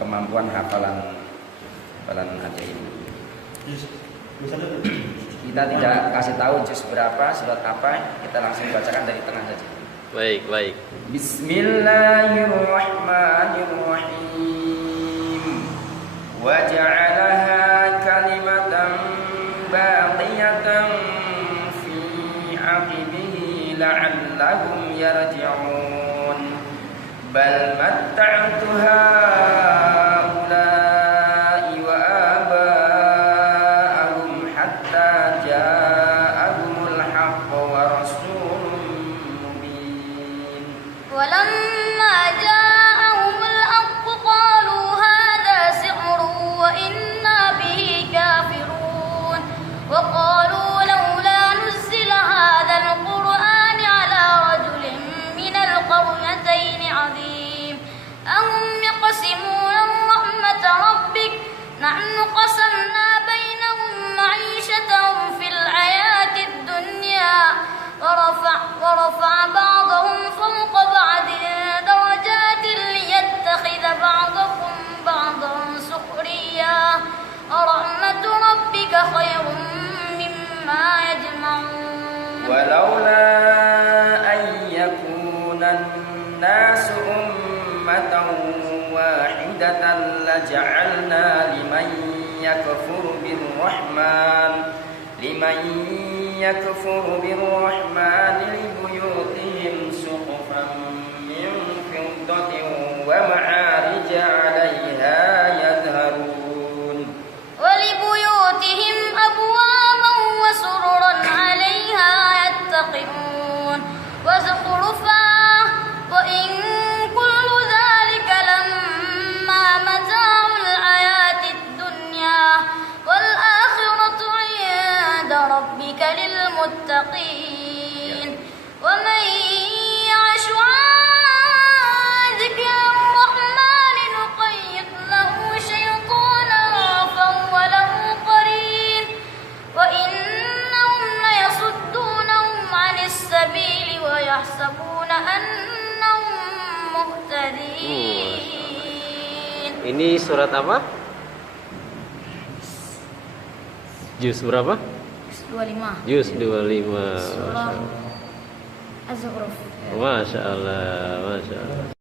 kemampuan hafalan adik ini. Kita tidak kasih tahu juz berapa, surat apa, kita langsung bacakan dari tengah saja. Baik. Bismillahirrahmanirrahim. Wa ja'alaha kalimatan baqiyatan fi 'aqibihi la'allahum yarji'un. Bal matta'tu haula'i wa aba'ahum hatta ja'ahumul haqq wa rasulun mubin. ولما جاءهم الحق قالوا هذا سحر وإنا به كافرون وقالوا لولا نزل هذا القرآن على رجل من القريتين عظيم أهم يقسمون رحمة ربك نحن قسمنا بينهم معيشتهم في الحياة الدنيا ورفع بعضهم فوق بعض درجات ليتخذ بعضكم بعضا سخريا ورحمة ربك خير مما يجمعون. ولولا أن يكون الناس أمة واحدة لجعلنا لمن يكفر بالرحمن لبيوتهم سقفا من فضة ومعارج عليها يظهرون. ولبيوتهم أبوابا وسررا عليها يتقون وزخرفا وإن كل ذلك لما متاع الحياة الدنيا والآخرة عند ربك للمتقين. ومن يعش عن ذكر الرحمن نقيض له شيطانا فهو له قرين وإنهم ليصدونهم عن السبيل ويحسبون أنهم مهتدين. Ini surat apa? Juz berapa? 25. Juz 25. Surah Az-Zukhruf. Masya Allah.